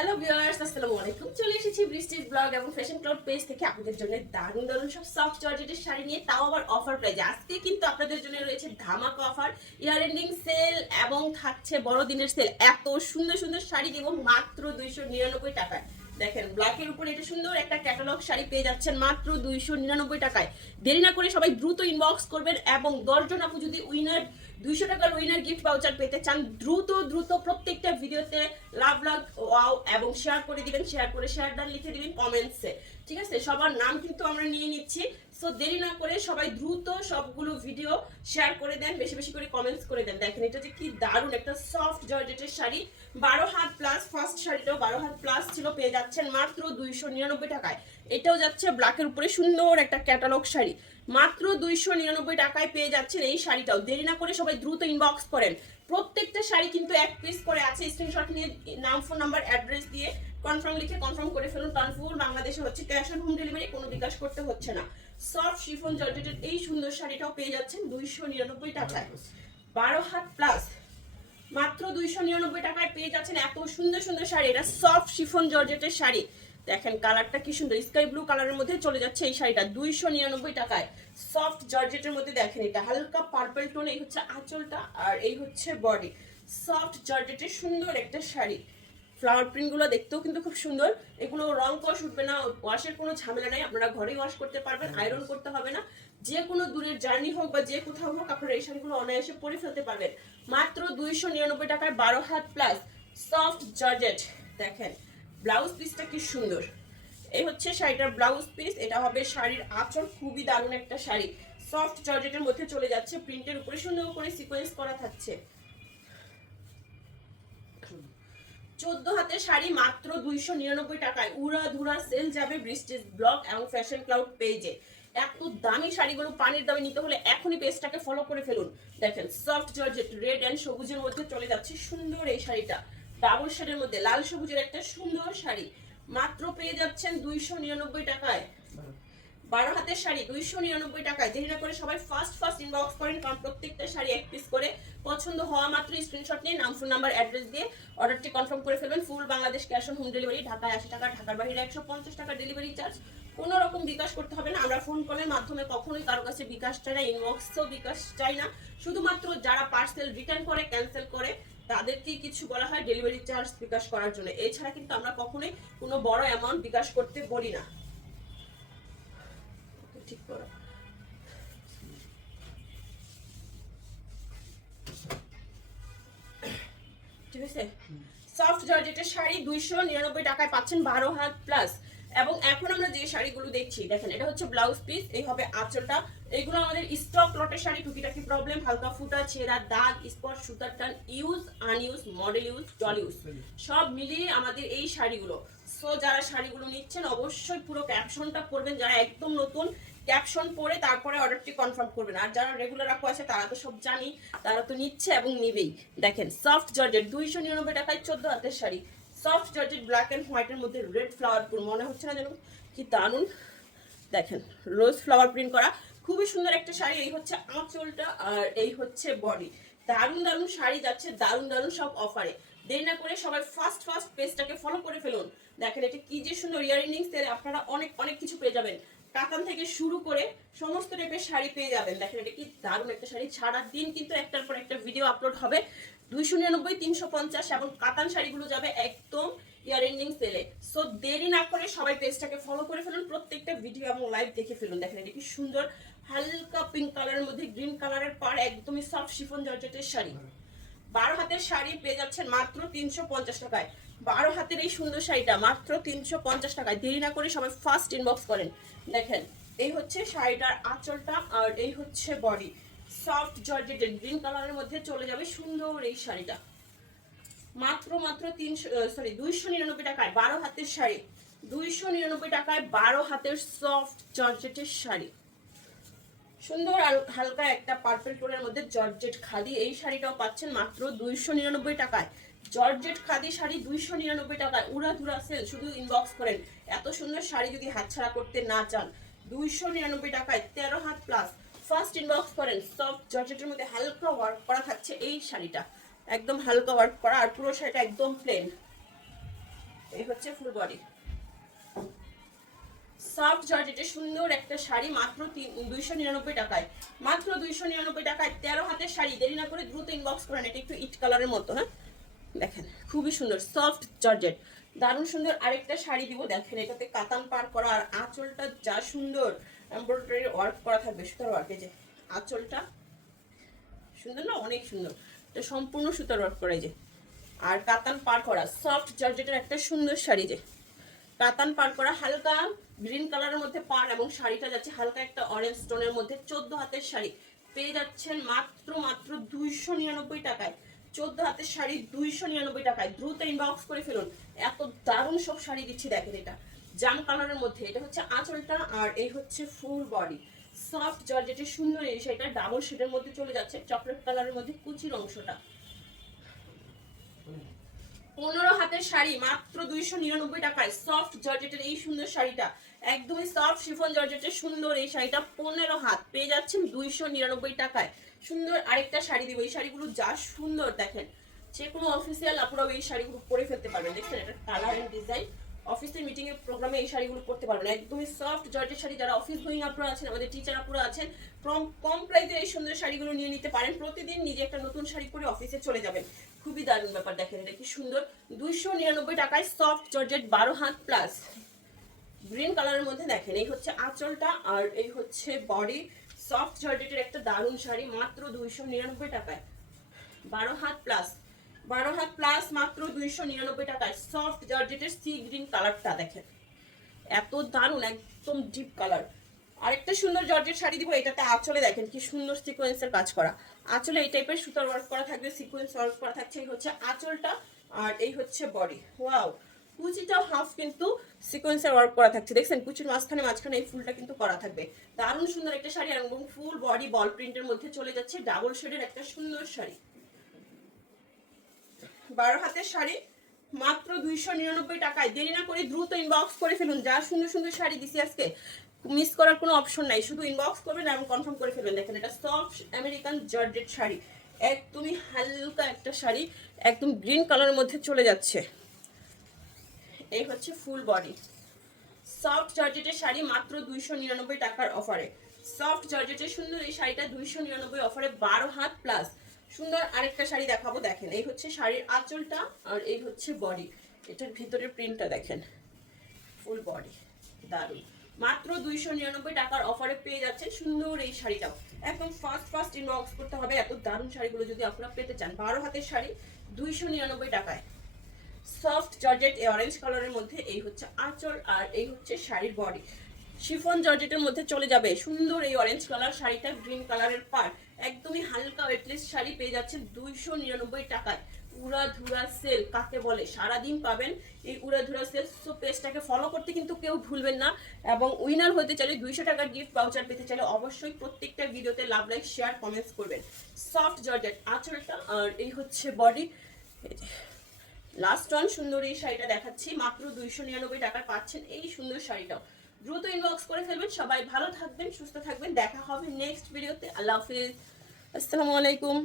Hello viewers, আসসালামু আলাইকুম। চলে এসেছি বৃষ্টির ব্লগ এবং ফ্যাশন ক্লাউড পেজ থেকে আপনাদের জন্য দারুণ দারুণ সব সফট জর্জেটের শাড়ি নিয়ে, তাও আবার অফার প্রাইজে। আজকে কিন্তু আপনাদের জন্য রয়েছে ধামাকা অফার, ইয়ার এন্ডিং সেল এবং থাকছে বড়দিনের সেল। এত সুন্দর সুন্দর শাড়ি দেবো মাত্র 299 টাকায়। দেখেন ব্ল্যাকের উপরে এটা সুন্দর একটা ক্যাটালগ শাড়ি পেয়ে যাচ্ছেন মাত্র 299 টাকায়। দেরি না করে সবাই দ্রুত ইনবক্স করবেন এবং 10 জন আপু যদি উইনার 200 টাকার উইনার গিফট ভাউচার পেতে চান, দ্রুত দ্রুত প্রত্যেকটা ভিডিওতে লাভ লাভ ওয়াও এবং শেয়ার করে দিবেন। শেয়ার করে শেয়ার ডান লিখে দিবেন কমেন্টসে, ঠিক আছে? সবার নাম কিন্তু আমরা নিয়ে নিচ্ছি। সো দেরি না করে সবাই দ্রুত সবগুলো ভিডিও শেয়ার করে দেন, বেশি বেশি করে কমেন্টস করে দেন। দেখেন এটা যে কি দারুণ একটা সফট জর্জেটের sari, 12 had plus. First শাড়িটাও 12 had plus ছিল, পেয়ে যাচ্ছেন মাত্র 299 টাকায়। এটাও যাচ্ছে ব্ল্যাকের উপরে সুন্দর একটা ক্যাটালগ শাড়ি, মাত্র 299 টাকায় পেয়ে যাচ্ছেন এই শাড়িটাও। দেরি না করে সবাই দ্রুত ইনবক্স করেন। প্রত্যেকটা শাড়ি কিন্তু এক পিস করে আছে। স্ক্রিনশট নিয়ে নাম, ফোন নাম্বার, অ্যাড্রেস দিয়ে কনফার্ম লিখে কনফার্ম করে ফেলুন। ট্রান্সফার বাংলাদেশে হচ্ছে, ক্যাশ অন হোম ডেলিভারি, কোনো বিকাশ করতে হচ্ছে না। সফট শিফন জর্জেটের এই সুন্দর শাড়িটাও পেয়ে যাচ্ছেন 299 টাকায়, 12 হাত প্লাস, মাত্র 299 টাকায় পেয়ে যাচ্ছেন এত সুন্দর সুন্দর শাড়ি। এটা সফট শিফন জর্জেটের শাড়ি, দেখেন কালারটা কি সুন্দর, স্কাই ব্লু কালারের মধ্যে চলে যাচ্ছে এই শাড়িটা 299 টাকায়। সফট জর্জেটের মধ্যে দেখেন এটা হালকা পার্পল টোন, এই হচ্ছে আঁচলটা আর এই হচ্ছে বডি। সফট জর্জেটের সুন্দর একটা শাড়ি, ফ্লাওয়ার প্রিন্টগুলো দেখতেও কিন্তু খুব সুন্দর। এগুলো রং কষ উঠবে না, ওয়াশের কোনো ঝামেলা নাই, আপনারা ঘরেই ওয়াশ করতে পারবেন, আয়রন করতে হবে না। যে কোনো দূরের জার্নি হোক বা যে কোথাও হোক আপনারা এই শাড়িগুলো অনায়াসে পরে ফেলতে পারবেন মাত্র 299 টাকায়, 12 হাত প্লাস সফট জর্জেট। দেখেন ব্লাউজ পিসটা কি সুন্দর, এই হচ্ছে শাড়িটার ব্লাউজ পিস, এটা হবে শাড়ির আঁচল। খুবই দারুণ একটা শাড়ি, সফট জর্জেটের মধ্যে চলে যাচ্ছে, প্রিন্টের উপরে সুন্দর করে সিকোয়েন্স করা থাকছে। 14 হাতের শাড়ি মাত্র 299 টাকায়। উড়া ধুরা সেল যাবে বৃষ্টির ব্লগ এবং ফ্যাশন ক্লাউড পেজে। এত দামি শাড়িগুলো পানির দামে নিতে হলে এখনই পেজটাকে ফলো করে ফেলুন। দেখেন সফট জর্জেট, রেড এন্ড সবুজের মধ্যে চলে যাচ্ছে সুন্দর এই শাড়িটা, ডাবল শেডের মধ্যে লাল সবুজের একটা সুন্দর শাড়ি, মাত্র পেয়ে যাচ্ছেন 299 টাকায়। 12 হাতের শাড়ি 299 টাকায়। দেরি না করে সবাই ফার্স্ট ফার্স্ট ইনবক্স করেন, কারণ প্রত্যেকটা শাড়ি এক পিস করে। পছন্দ হওয়া মাত্র স্ক্রিনশট নিয়ে নাম, ফোন নাম্বার, অ্যাড্রেস দিয়ে অর্ডারটি কনফার্ম করে ফেলবেন। Full Bangladesh cash on home delivery, ঢাকায় 80 টাকা, ঢাকার বাইরে 150 টাকা ডেলিভারি চার্জ। কোনো রকম বিকাশ করতে হবে না, আমরা ফোন কলের মাধ্যমে কখনোই কারো কাছে বিকাশ চাই না, ইনবক্সেও বিকাশ চাই না। শুধুমাত্র যারা পার্সেল রিটার্ন করে, ক্যান্সেল করে, তাদেরকেই কিছু বলা হয় ডেলিভারি চার্জ বিকাশ করার জন্য। এছাড়া কিন্তু আমরা কখনোই কোনো বড় অ্যামাউন্ট বিকাশ করতে বলি না। ঠিক করো, ঠিক আছে? সফট জর্জেটের শাড়ি 299 টাকায় পাচ্ছেন, 12 হাত প্লাস। এবং এখন আমরা যে শাড়িগুলো দেখছি, দেখেন এটা হচ্ছে ব্লাউজ পিস, এই হবে আঁচলটা। এগুলো আমাদের স্টক লটের শাড়ি, টুকিটাকি প্রবলেম, হালকা ফুটা, ছেঁড়া, দাগ, স্পট, সুতার টান, use আনইউজ, model use, doll use, সব মিলিয়ে আমাদের এই শাড়িগুলো। সো যারা শাড়িগুলো নিচ্ছেন অবশ্যই পুরো ক্যাপশনটা পড়বেন, যারা একদম নতুন ক্যাপশন পড়ে তারপরে অর্ডারটি কনফার্ম করবেন। আর যারা রেগুলার আপু আছে তারা তো সব জানি, তারা তো নিচ্ছে এবং নিবেই। দেখেন সফট জর্জেট 299 টাকায় 14 হাতের sari, soft georgette black and হোয়াইটের মধ্যে রেড ফ্লাওয়ার প্রিন্ট, মনে হচ্ছে না যেন কি দারুণ। দেখেন রোজ ফ্লাওয়ার প্রিন্ট করা, খুবই সুন্দর একটা শাড়ি। এই হচ্ছে আঁচলটা আর এই হচ্ছে বডি। দারুণ দারুণ শাড়ি যাচ্ছে, দারুণ দারুণ সব অফারে। দেরি না করে সবাই ফার্স্ট ফার্স্ট পেজটাকে ফলো করে ফেলুন। দেখেন এটা কি যে সুন্দর, ইয়ার এন্ডিংস এর আপনারা অনেক অনেক কিছু পেয়ে যাবেন, কাতান থেকে শুরু করে সমস্ত টাইপের শাড়ি পেয়ে যাবেন। দেখেন এটা কি দারুণ একটা শাড়ি, সারা দিন কিন্তু একটার পর একটা ভিডিও আপলোড হবে। 299, 350 এবং কাতান শাড়িগুলো যাবে একদম ইয়ার এন্ডিং সেলে। সো দেরি না করে সবাই পেজটাকে ফলো করে ফেলুন, প্রত্যেকটা ভিডিও এবং লাইভ দেখে ফেলুন। দেখেন এটা কি সুন্দর, হালকা পিঙ্ক কালারের মধ্যে গ্রিন কালারের পার, একদমই সফট শিফন জর্জেটের শাড়ি। 12 হাতের শাড়ি পেয়ে যাচ্ছেন মাত্র 350 টাকায়। 12 হাতের এই সুন্দর শাড়িটা মাত্র 350 টাকায়। দেরি না করে সবাই ফার্স্ট ইনবক্স করেন। দেখেন এই হচ্ছে শাড়িটার আঁচলটা আর এই হচ্ছে বডি, সফট জর্জেটের গ্রিন কালারের মধ্যে চলে যাবে সুন্দর এই শাড়িটা, মাত্র মাত্র 299 টাকায় 12 হাতের শাড়ি। 299 টাকায় 12 হাতের সফট জর্জেটের শাড়ি, সুন্দর আর হালকা একটা পার্পল টোনের মধ্যে জর্জেট খাদি। এই শাড়িটাও পাচ্ছেন মাত্র 299 টাকায়। জর্জেট খাদি শাড়ি 299 টাকায়, উড়া ধুরা সেল। শুধু ইনবক্স করেন, এত সুন্দর শাড়ি যদি হাতছাড়া করতে না চান। 299 টাকায় 13 হাত প্লাস, ফার্স্ট ইনবক্স করেন। সফট জর্জেটের মধ্যে হালকা ওয়ার্ক করা থাকছে এই শাড়িটা, একদম হালকা ওয়ার্ক করা, আর পুরো শাড়িটা একদম প্লেন। এই হচ্ছে ফুল বডি, সফট জর্জেটের সুন্দর একটা শাড়ি মাত্র 299 টাকায়, মাত্র 299 টাকায় 13 হাতের শাড়ি। দেরি না করে দ্রুত ইনবক্স করেন। এটা একটু ইট কালারের মতো, হ্যাঁ দেখেন খুবই সুন্দর সফট জর্জেট, দারুণ সুন্দর। আরেকটা শাড়ি দিব, দেখেন এটাতে কাতান পার করা, আর আঁচলটা যা সুন্দর এমব্রয়ডারি ওয়ার্ক করা থাকবে, সুতার ওয়ার্কে যে আঁচলটা সুন্দর না, অনেক সুন্দর। এটা সম্পূর্ণ সুতার ওয়ার্ক করা যে, আর কাতান পার করা সফট জর্জেটের একটা সুন্দর শাড়ি যে কাতান পার করা, হালকা গ্রিন কালারের মধ্যে পার, এবং শাড়িটা যাচ্ছে হালকা একটা অরেঞ্জ স্টোনের মধ্যে। 14 হাতের শাড়ি পেয়ে যাচ্ছেন মাত্র 299 টাকায়। 14 হাতের শাড়ি 299 টাকায়, দ্রুত ইনবক্স করে ফেলুন। এত দারুণ সব শাড়ি দিচ্ছি, দেখেন এটা জাম কালারের মধ্যে, এটা হচ্ছে আঁচলটা, আর এই হচ্ছে ফুল বডি সফট জর্জেটের সুন্দর। এই শাড়িটা ডাবল শেডের মধ্যে চলে যাচ্ছে, চকলেট কালারের মধ্যে কুচির অংশটা। 15 হাতের শাড়ি মাত্র 299 টাকায়, সফট জর্জেটের এই সুন্দর শাড়িটা, একদমই সফট শিফন জর্জেটের সুন্দর এই শাড়িটা 15 হাত পেয়ে যাচ্ছেন 299 টাকায়। সুন্দর আরেকটা শাড়ি দিব, এই শাড়িগুলো যা সুন্দর দেখেন, যে কোনো অফিসিয়াল আপুরাও এই শাড়িগুলো পরে ফেলতে পারবেন। দেখছেন এটা কালার এন্ড ডিজাইন, অফিসের মিটিং এর প্রোগ্রামে এই শাড়িগুলো পরতে পারবেন। একদমই সফট জর্জেট শাড়ি, যারা অফিস গোয়িং আপুরা আছেন, আমাদের টিচার আপুরা আছেন, কম প্রাইসে এই সুন্দর শাড়িগুলো নিয়ে নিতে পারেন। প্রতিদিন নিজে একটা নতুন শাড়ি পরে অফিসে চলে যাবেন, খুবই দারুণ ব্যাপার। দেখেন এটা কি সুন্দর, 299 টাকায় soft georgette 12 had plus green কালারের মধ্যে। দেখেন এই হচ্ছে আঁচলটা, আর এই হচ্ছে বডি, সফট জর্জেটের একটা দারুণ শাড়ি মাত্র 299 টাকায়, 12 হাত প্লাস, 12 হাত প্লাস মাত্র 299 টাকায়। সফট জর্জেটের সি গ্রিন কালারটা দেখেন এত দারুণ, একদম ডিপ কালার। আরেকটা সুন্দর জর্জেট শাড়ি দিব, এটাতে আঁচলে দেখেন কি সুন্দর সিকোয়েন্সের কাজ করা, আঁচলে এই টাইপের সুতার ওয়ার্ক করা থাকবে, সিকোয়েন্স ওয়ার্ক করা থাকছে। এই হচ্ছে আঁচলটা, আর এই হচ্ছে বডি। ওয়াও, কুচিটাও হাফ কিন্তু সিকোয়েন্সের ওয়ার্ক করা থাকছে, দেখছেন কুচির মাঝখানে এই ফুলটা কিন্তু করা থাকবে। দারুণ সুন্দর একটা শাড়ি, এবং ফুল বডি বল প্রিন্টের মধ্যে চলে যাচ্ছে, ডাবল শেডের একটা সুন্দর শাড়ি। 12 হাতের শাড়ি মাত্র 299 টাকায়। দেরি না করে দ্রুত ইনবক্স করে ফেলুন। যা সুন্দর সুন্দর শাড়ি দিছি আজকে, মিস করার কোনো অপশন নাই, শুধু ইনবক্স করবেন এবং কনফার্ম করে ফেলবেন। দেখেন এটা সফট আমেরিকান জর্জেট শাড়ি, একদমই হালকা একটা শাড়ি, একদম গ্রিন কালারের মধ্যে চলে যাচ্ছে। এই হচ্ছে ফুল বডি সফট জর্জেটের শাড়ি মাত্র 299 টাকার অফারে। সফট জর্জেটের সুন্দর এই শাড়িটা 299 অফারে, 12 হাত প্লাস। সুন্দর আরেকটা শাড়ি দেখাবো, দেখেন এই হচ্ছে শাড়ির আঁচলটা, আর এই হচ্ছে বডি, এটার ভিতরের প্রিন্টটা দেখেন, ফুল বডি দারুণ, মাত্র 299 টাকার অফারে পেয়ে যাচ্ছেন সুন্দর এই শাড়িটাও। একদম ফাস্ট ইনবক্স করতে হবে এত দারুণ শাড়িগুলো যদি আপনারা পেতে চান। 12 হাতের শাড়ি 299 টাকায়, সফট জর্জেট অরেঞ্জ কালারের মধ্যে। এই হচ্ছে আঁচল, আর এই হচ্ছে শাড়ির বডি, শিফন জর্জেটের মধ্যে চলে যাবে সুন্দর এই অরেঞ্জ কালার শাড়িটা, গ্রিন কালারের পার, একদমই হালকা ওয়েটলেস শাড়ি পেয়ে যাচ্ছেন 299 টাকায়। উড়াধুরা সেল কাকে বলে, সারাদিন পাবেন এই উড়াধুরা সেল। সো পেজটাকে ফলো করতে কিন্তু কেউ ভুলবেন না, এবং উইনার হতে চাইলে 200 টাকার গিফট ভাউচার পেতে চাইলে অবশ্যই প্রত্যেকটা ভিডিওতে লাভ, লাইক, শেয়ার, কমেন্টস করবেন। সফট জর্জেট আঁচলটা, আর এই হচ্ছে বডি। লাস্ট ওয়ান সুন্দর এই শাড়িটা দেখাচ্ছি, মাত্র 299 টাকায় পাচ্ছেন এই সুন্দর শাড়িটাও। দ্রুত ইনবক্স করে ফেলবেন। সবাই ভালো থাকবেন, সুস্থ থাকবেন, দেখা হবে নেক্সট ভিডিওতে। আল্লাহ হাফিজ, আসসালামু আলাইকুম।